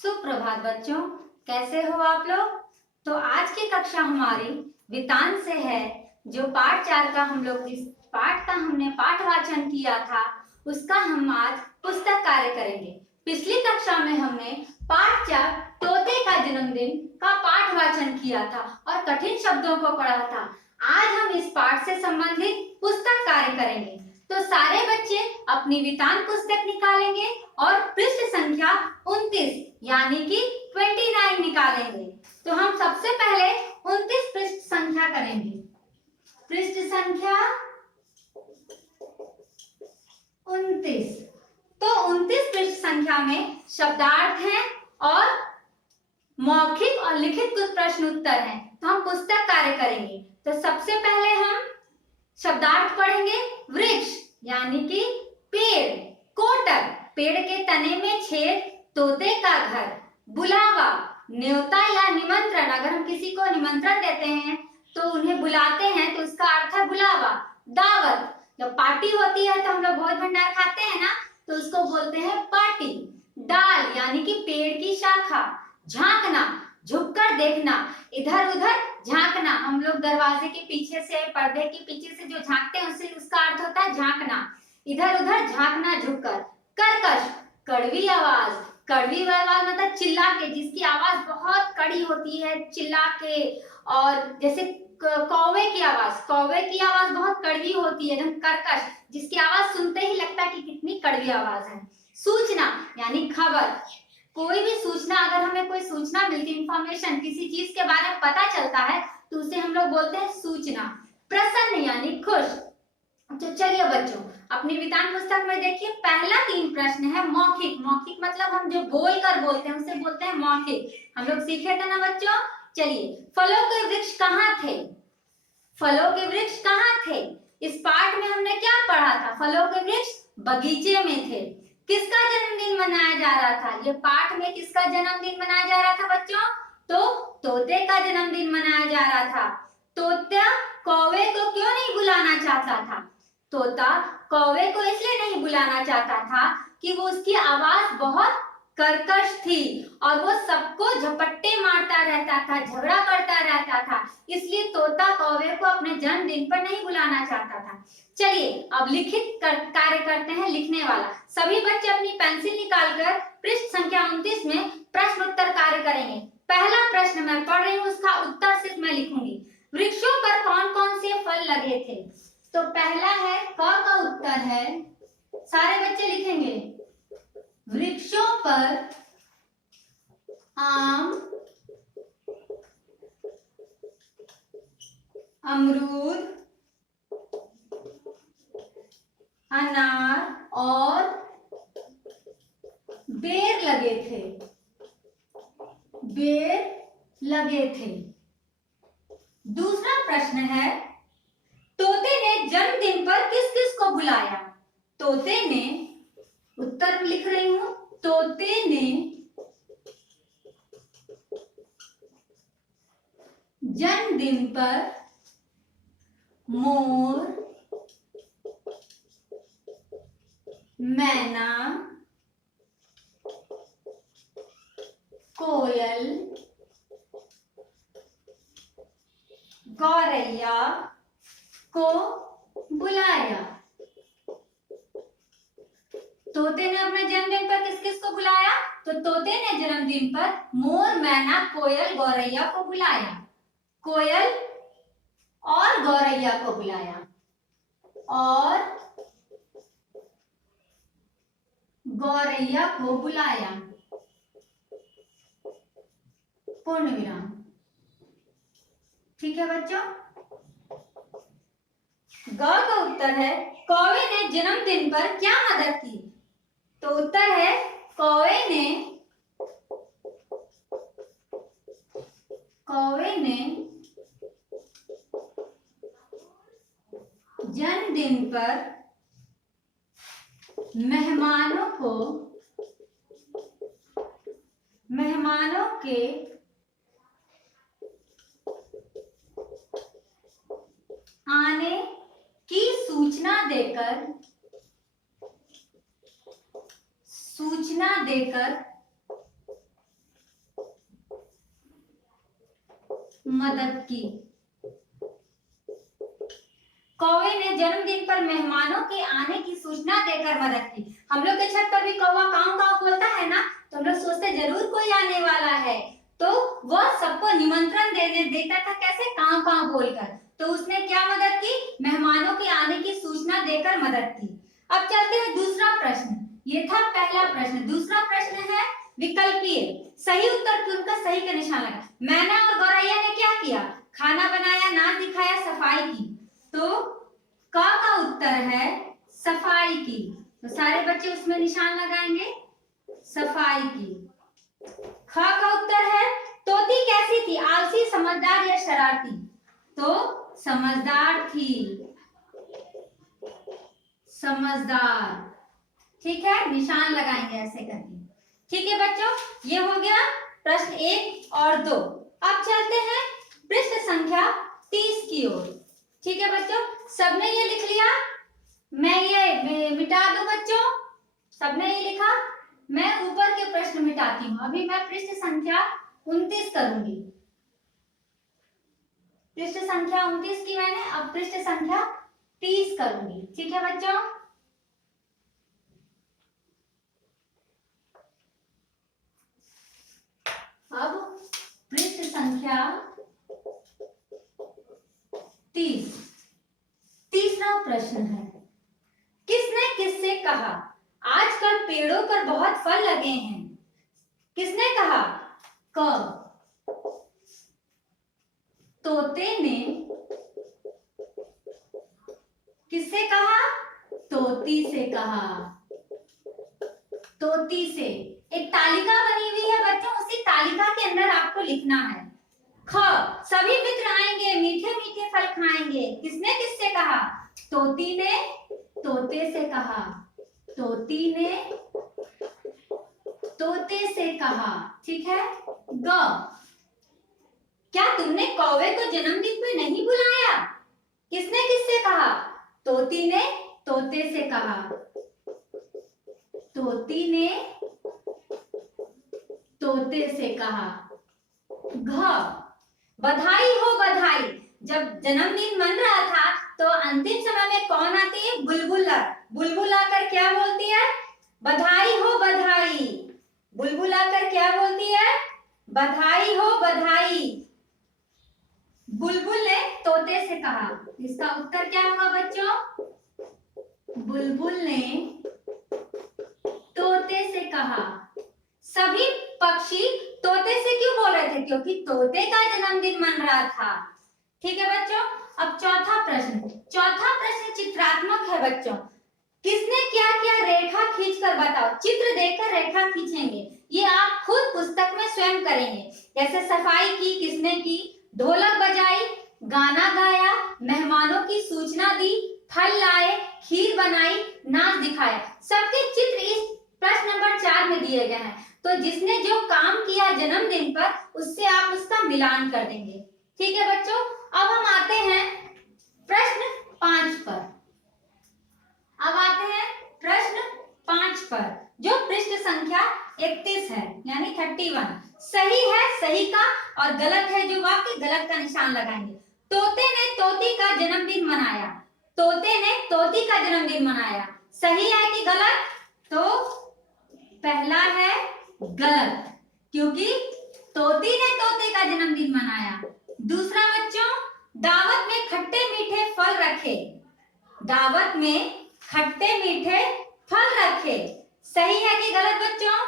सुप्रभात बच्चों, कैसे हो आप लोग। तो आज की कक्षा हमारी वितान से है। जो पाठ 4 का हम लोग जिस पाठ का हमने पाठ वाचन किया था उसका हम आज पुस्तक कार्य करेंगे। पिछली कक्षा में हमने पाठ 4 तोते का जन्मदिन का पाठ वाचन किया था और कठिन शब्दों को पढ़ा था। आज हम इस पाठ से संबंधित पुस्तक कार्य करेंगे। तो सारे बच्चे अपनी वितान पुस्तक निकालेंगे और पृष्ठ संख्या 29 यानी कि 29 निकालेंगे। तो हम सबसे पहले 29 पृष्ठ संख्या करेंगे। पृष्ठ संख्या 29। तो 29 पृष्ठ संख्या में शब्दार्थ हैं और मौखिक और लिखित कुछ प्रश्न उत्तर हैं। तो हम पुस्तक कार्य करेंगे। तो सबसे पहले हम शब्दार्थ पढ़ेंगे। वृक्ष यानी कि पेड़, कोटक पेड़ के तने में छेद, तोते का घर, बुलावा न्योता या निमंत्रण, अगर हम किसी को निमंत्रण देते हैं तो उन्हें बुलाते हैं तो उसका अर्थ है बुलावा। दावत, जब पार्टी होती है तो हम लोग भोज भंडार खाते हैं ना, तो उसको बोलते हैं पार्टी। डाल यानी कि पेड़ की शाखा, झांकना झुककर देखना, इधर उधर झांकना, हम लोग दरवाजे के पीछे से, पर्दे के पीछे से जो झांकते हैं उससे उसका अर्थ होता है झांकना, इधर उधर झांकना झुककर। कर्कश कड़वी आवाज, कड़वी आवाज मतलब चिल्ला के, जिसकी आवाज बहुत कड़ी होती है, चिल्ला के। और जैसे कौवे की आवाज, कौवे की आवाज बहुत कड़वी होती है, एकदम कर्कश, जिसकी आवाज सुनते ही लगता है कि कितनी कड़वी आवाज है। सूचना यानी खबर, कोई भी सूचना, अगर हमें कोई सूचना मिलती, इंफॉर्मेशन किसी चीज के बारे में पता चलता है तो उसे हम लोग बोलते हैं सूचना। प्रसन्न यानी खुश। तो चलिए बच्चों, अपनी वितान पुस्तक में देखिए, पहला 3 प्रश्न है मौखिक। मौखिक मतलब हम जो बोलकर बोलते हैं उसे बोलते हैं मौखिक। हम लोग सीखे थे ना बच्चों। चलिए, फलों के वृक्ष कहाँ थे? फलों के वृक्ष कहाँ थे? इस पाठ में हमने क्या पढ़ा था? फलों के वृक्ष बगीचे में थे। किसका जन्मदिन मनाया जा रहा था? ये पाठ में किसका जन्मदिन मनाया जा रहा था बच्चों? तो तोते का जन्मदिन मनाया जा रहा था। तोता कौवे को क्यों नहीं बुलाना चाहता था? तोता कौवे को इसलिए नहीं बुलाना चाहता था कि वो उसकी आवाज बहुत कर्कश थी और वो सबको झपट्टे मारता रहता था, झगड़ा करता रहता था, इसलिए तोता कौवे को अपने जन्मदिन पर नहीं बुलाना चाहता था। चलिए अब लिखित कार्य करते हैं, लिखने वाला। सभी बच्चे अपनी पेंसिल निकालकर पृष्ठ संख्या 29 में प्रश्न उत्तर कार्य करेंगे। पहला प्रश्न मैं पढ़ रही हूँ, उसका उत्तर सिर्फ मैं लिखूंगी। वृक्षों पर कौन कौन से फल लगे थे? तो पहला है क का उत्तर है, सारे बच्चे लिखेंगे, वृक्षों पर आम, अमरूद, अनार और बेर लगे थे। बेर लगे थे। दूसरा प्रश्न है, तोते ने जन्मदिन पर किस किस को बुलाया? तोते ने, उत्तर लिख रही हूं, तोते ने जन्मदिन पर मोर, मैना, कोयल, गौरैया को बुलाया। तोते ने अपने जन्मदिन पर किस किस को बुलाया? तो तोते ने जन्मदिन पर मोर, मैना, कोयल, गौरैया को बुलाया। कोयल और गौरैया को बुलाया और गौरैया को बुलाया। पूर्ण विराम। ठीक है बच्चों। ग का उत्तर है, कौवे ने जन्मदिन पर क्या मदद की? तो उत्तर है, कौवे ने जन्मदिन पर मेहमानों के आने की सूचना देकर मदद की। कौवे ने जन्मदिन पर मेहमानों के आने की सूचना देकर मदद की। हम लोग के छत पर भी कौवा काव काव बोलता है ना, तो हम लोग सोचते जरूर कोई आने वाला है, तो वह सबको निमंत्रण देने देता था, कैसे? काव काव बोलकर। तो उसने क्या मदद की? मेहमानों के आने की सूचना देकर मदद की। अब चलते हैं दूसरा प्रश्न। ये था पहला प्रश्न। दूसरा प्रश्न है विकल्पीय। सही उत्तर चुनकर सही का निशान लगा। मैना और गौरैया ने क्या किया? खाना बनाया, नाच दिखाया, सफाई की। तो का उत्तर है सफाई की। तो सारे बच्चे उसमें निशान लगाएंगे, सफाई की। खा का उत्तर है तोती कैसी थी? आलसी, समझदार या शरारती? तो समझदार थी, समझदार। ठीक है, निशान लगाएंगे ऐसे करके। ठीक है बच्चों, ये हो गया प्रश्न 1 और 2। अब चलते हैं पृष्ठ संख्या 30 की ओर। ठीक है बच्चों, सबने ये लिख लिया? मैं ये मिटा दूं बच्चों? सबने ये लिखा? मैं ऊपर के प्रश्न मिटाती हूँ। अभी मैं पृष्ठ संख्या 29 करूंगी। पृष्ठ संख्या 29 की मैंने, अब पृष्ठ संख्या 30 करूंगी। ठीक है बच्चों, अब पृष्ठ संख्या 30। तीसरा प्रश्न है, किसने किससे कहा आजकल पेड़ों पर बहुत फल लगे हैं? किसने कहा? क तोते ने किससे कहा? तोती से कहा। तोती से। एक तालिका बनी हुई है बच्चों, उसी तालिका के अंदर आपको लिखना है। ख सभी मित्र आएंगे, मीठे मीठे फल खाएंगे। किसने किससे कहा? तोती ने तोते से कहा। तोती ने तोते से कहा। ठीक है। ग क्या तुमने कौवे को जन्मदिन पे नहीं बुलाया? किसने किससे कहा? तोती ने तोते से कहा। तोती ने तोते से कहा। घ बधाई हो बधाई। जब जन्मदिन मन रहा था तो अंतिम समय में कौन आती है? बुलबुल। बुलबुल आकर क्या बोलती है? बधाई हो बधाई। बुलबुल आकर क्या बोलती है? बधाई हो बधाई। बुलबुल ने तोते से कहा। इसका उत्तर क्या होगा बच्चों? बुलबुल ने तोते से कहा। सभी पक्षी तोते से क्यों बोल रहे थे? क्योंकि तोते का जन्मदिन मन रहा था। ठीक है बच्चों, अब चौथा प्रश्न। चौथा प्रश्न चित्रात्मक है बच्चों। किसने क्या किया? रेखा खींचकर बताओ। चित्र देखकर रेखा खींचेंगे। ये आप खुद पुस्तक में स्वयं करेंगे। जैसे सफाई की किसने की? ढोलक बजाई, गाना गाया, मेहमानों की सूचना दी, फल लाए, खीर बनाई, नाच दिखाया। सबके चित्र इस प्रश्न नंबर 4 में दिए गए हैं। तो जिसने जो काम किया जन्मदिन पर, उससे आप उसका मिलान कर देंगे। ठीक है बच्चों, अब हम आते हैं प्रश्न 5 पर। अब आते हैं प्रश्न 5 पर, जो पृष्ठ संख्या 31 है, यानी 31। सही है सही का, और गलत है जो वाक्य, गलत का निशान लगाएंगे। तोते ने तोती का जन्मदिन मनाया। तोते ने तोती का जन्मदिन मनाया। सही है कि गलत? तो पहला है गलत, क्योंकि तोती ने तोते का जन्मदिन मनाया। दूसरा बच्चों, दावत में खट्टे मीठे फल रखे। दावत में खट्टे मीठे फल रखे। सही है कि गलत बच्चों?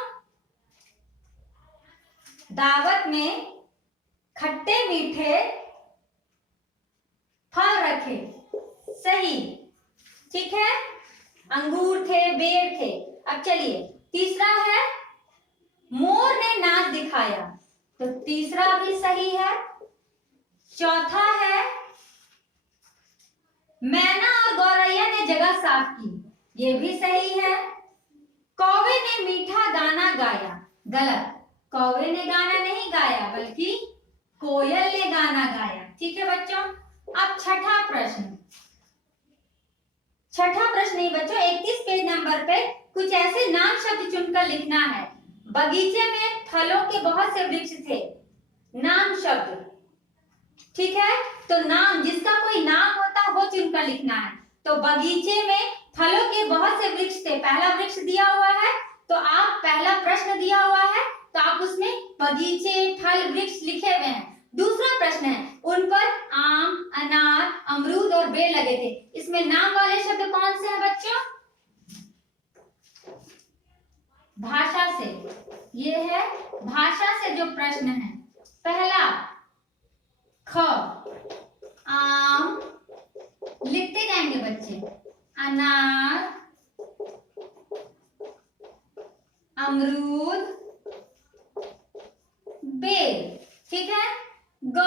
दावत में खट्टे मीठे फल रखे। सही। ठीक है, अंगूर थे, बेर थे। अब चलिए, तीसरा है मोर ने नाच दिखाया। तो तीसरा भी सही है। चौथा है मैना और गौरैया ने जगह साफ की। ये भी सही है। कौवे ने मीठा गाना गाया। गलत। कौवे ने गाना नहीं गाया, बल्कि कोयल ने गाना गाया। ठीक है बच्चों, अब छठा प्रश्न। छठा प्रश्न नहीं बच्चों, 31 पेज नंबर पे कुछ ऐसे नाम शब्द चुनकर लिखना है। बगीचे में फलों के बहुत से वृक्ष थे। नाम शब्द। ठीक है, तो नाम, जिसका कोई नाम होता है वो चुनकर लिखना है। तो बगीचे में फलों के बहुत से वृक्ष थे, पहला वृक्ष दिया हुआ है, तो आप पहला प्रश्न दिया हुआ है तो आप उसमें बगीचे, फल, वृक्ष लिखे हुए हैं। दूसरा प्रश्न है, उन पर आम, अनार, अमरूद और बेर लगे थे। इसमें नाम वाले शब्द कौन से हैं बच्चों? भाषा से, ये है भाषा से जो प्रश्न है। पहला ख, आम लिखते जाएंगे बच्चे, अनार, अमरूद, बेर, ठीक है। ग,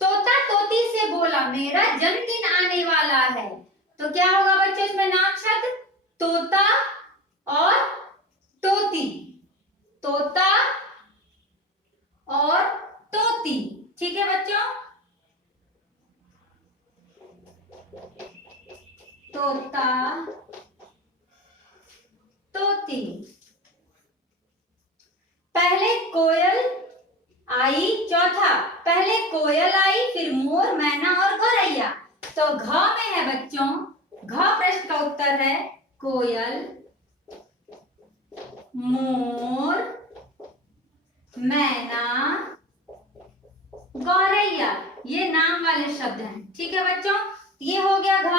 तोता तोती से बोला मेरा जन्मदिन आने वाला है, तो क्या होगा बच्चों इसमें नाम शब्द? तोता और तोती, तोता और तोती, ठीक है बच्चों। तोता, तोती। पहले कोयल आई, चौथा, पहले कोयल आई, फिर मोर, मैना और गौरैया। तो घ में है बच्चों, घ प्रश्न का उत्तर है कोयल, मोर, मैना, गौरैया, ये नाम वाले शब्द हैं, ठीक है बच्चों। ये हो गया घ।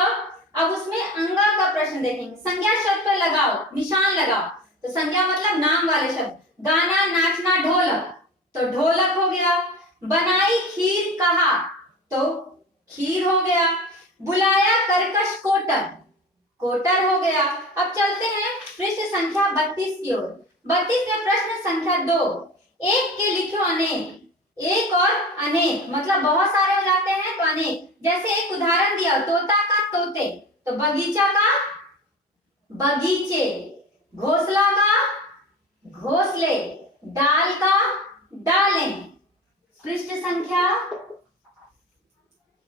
अब उसमें अंगा का प्रश्न देखेंगे। संज्ञा शब्द पर लगाओ, निशान लगाओ। तो संज्ञा मतलब नाम वाले शब्द, गाना, नाचना, ढोलक, तो ढोलक हो गया। बनाई खीर कहा, तो खीर हो गया। बुलाया करकश कोटर, कोटर हो गया। अब चलते हैं पृष्ठ संख्या 32 की ओर। 32 में प्रश्न संख्या 2, एक के लिखो अनेक। एक और अनेक मतलब बहुत सारे हो जाते हैं तो अनेक। जैसे एक उदाहरण दिया, तोता का तोते, तो बगीचा का बगीचे, घोंसला का घोंसले, डाल का डालें। पृष्ठ संख्या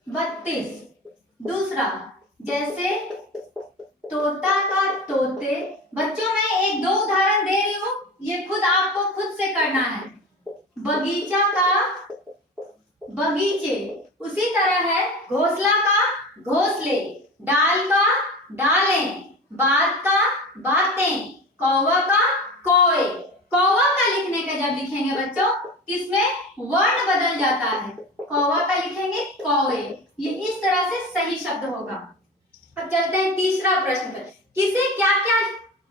32। दूसरा, जैसे तोता का तोते, बच्चों मैं एक दो उदाहरण दे रही हूं, ये खुद आपको खुद से करना है। बगीचा का बगीचे, उसी तरह है घोंसला का घोंसले, डाल का डालें, बात का बातें, कौवा का कौवे। कौवा का लिखने का जब लिखेंगे बच्चों, इसमें वर्ण बदल जाता है, कौवा का लिखेंगे कौवे। ये इस तरह से सही शब्द होगा। अब चलते हैं तीसरा प्रश्न पर। किसे क्या क्या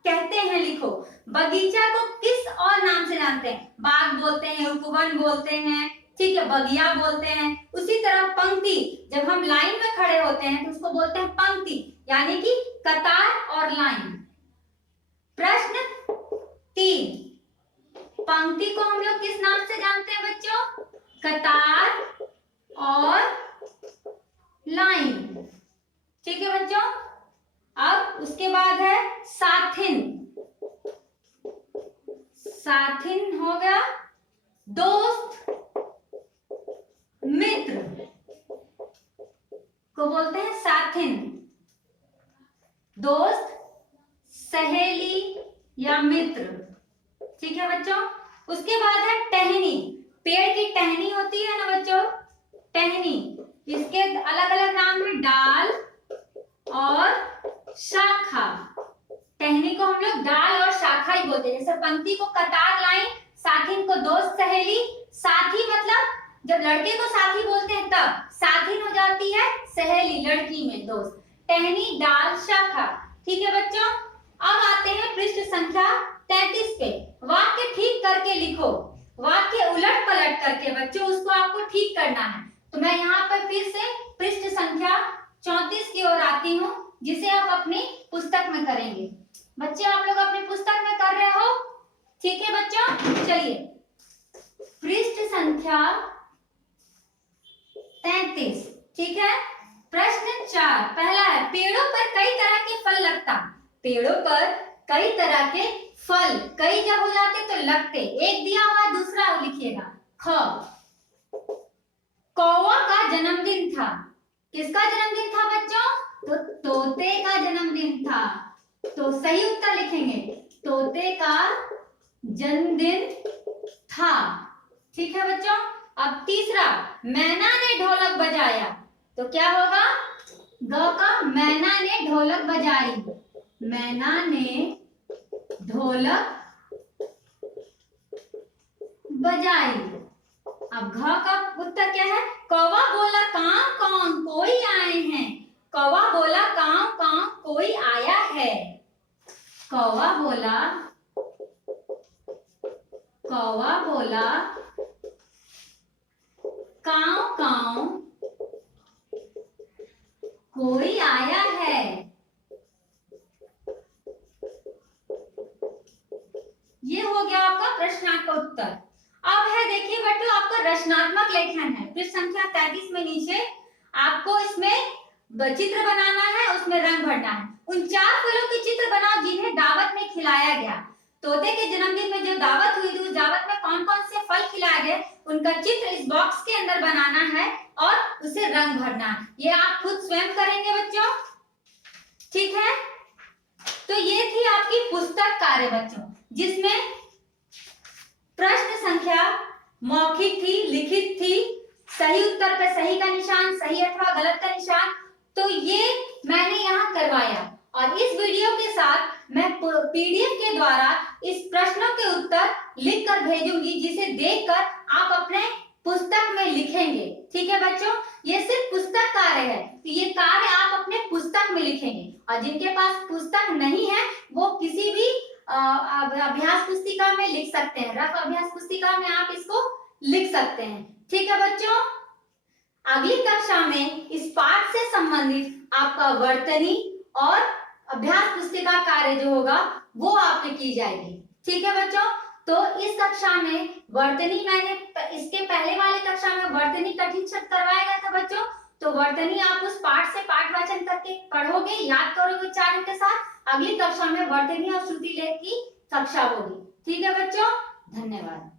कहते हैं लिखो। बगीचा को किस और नाम से जानते हैं? बाग बोलते हैं, उपवन बोलते हैं, ठीक है, बगिया बोलते हैं। उसी तरह पंक्ति, जब हम लाइन में खड़े होते हैं तो उसको बोलते हैं पंक्ति, यानी कि कतार और लाइन। प्रश्न 3, पंक्ति को हम लोग किस नाम से जानते हैं बच्चों? कतार और लाइन, ठीक है बच्चों। अब उसके बाद है साथिन। साथिन हो गया दोस्त, मित्र को बोलते हैं साथिन। दोस्त, सहेली या मित्र, ठीक है बच्चों। उसके बाद है टहनी। पेड़ की टहनी होती है ना बच्चों, टहनी, इसके अलग अलग नाम है, डाल और शाखा। टहनी को हम लोग डाल और शाखा ही बोलते हैं। जैसे पंक्ति को कतार, लाइन, साथिन को दोस्त, सहेली। साथी मतलब जब लड़के को साथी बोलते हैं तब, साथिन हो जाती है सहेली, लड़की में दोस्त। टहनी, डाल, शाखा, ठीक है बच्चों। अब आते हैं पृष्ठ संख्या 33 पे। वाक्य ठीक करके लिखो। वाक्य उलट पलट करके बच्चों उसको आपको ठीक करना है। तो मैं यहाँ पर फिर से पृष्ठ संख्या 34 की ओर आती हूँ, जिसे आप अपनी पुस्तक में करेंगे। बच्चे आप लोग अपनी पुस्तक में कर रहे हो, ठीक है बच्चों। चलिए पृष्ठ संख्या 33, ठीक है। प्रश्न 4 पहला है, पेड़ों पर कई तरह के फल लगता। पेड़ों पर कई तरह के फल, कई जब हो जाते तो लगते। एक दिया हुआ, दूसरा लिखिएगा। ख, कौवा का जन्मदिन था। किसका जन्मदिन था बच्चों? तो तोते का जन्मदिन था, तो सही उत्तर लिखेंगे तोते का जन्मदिन था, ठीक है बच्चों। अब तीसरा, मैना ने ढोलक बजाया, तो क्या होगा? ग का मैना ने ढोलक बजाई, मैना ने ढोलक बजाई। अब घ का उत्तर क्या है? कौवा बोला काव काव कोई आए हैं, कौवा बोला काव काव कोई आया है, कौवा बोला काव काव कोई आया है। ये हो गया आपका प्रश्नार्थ का उत्तर। अब है देखिए बच्चों आपका रचनात्मक लेखन है, पृष्ठ संख्या 33 में नीचे आपको इसमें चित्र बनाना है, उसमें रंग भरना है। उन 4 फलों के चित्र बनाओ जिन्हें दावत में खिलाया गया। तोते के जन्मदिन में जो दावत हुई थी उस दावत में कौन कौन से फल खिलाए गए उनका चित्र इस बॉक्स के अंदर बनाना है और उसे रंग भरना है। ये आप खुद स्वयं करेंगे बच्चों, ठीक है? तो ये थी आपकी पुस्तक कार्य बच्चों, जिसमें प्रश्न संख्या मौखिक थी, लिखित थी, सही उत्तर पे सही का निशान, सही अथवा गलत का निशान, तो ये मैंने यहाँ करवाया। और इस वीडियो के साथ मैं पीडीएफ के द्वारा इस प्रश्नों के उत्तर लिखकर भेजूंगी, जिसे देखकर आप अपने पुस्तक में लिखेंगे, ठीक है बच्चों? ये सिर्फ पुस्तक कार्य है, तो ये कार्य आप अपने पुस्तक में लिखेंगे। और जिनके पास पुस्तक नहीं है वो किसी भी अभ्यास पुस्तिका में लिख सकते हैं, रफ अभ्यास पुस्तिका में आप इसको लिख सकते हैं, ठीक है बच्चों? अगली कक्षा में इस पाठ से संबंधित आपका वर्तनी और अभ्यास पुस्तिका कार्य जो होगा वो आपने की जाएगी, ठीक है बच्चों? तो इस कक्षा में वर्तनी मैंने इसके पहले वाले कक्षा में वर्तनी कठिन शब्द करवाया गया था बच्चों, तो वर्तनी आप उस पाठ से पाठ वाचन करके पढ़ोगे, याद करोगे उच्चारण के साथ। अगली कक्षा में वर्तनी और श्रुति लेख की कक्षा होगी, ठीक है बच्चों? धन्यवाद।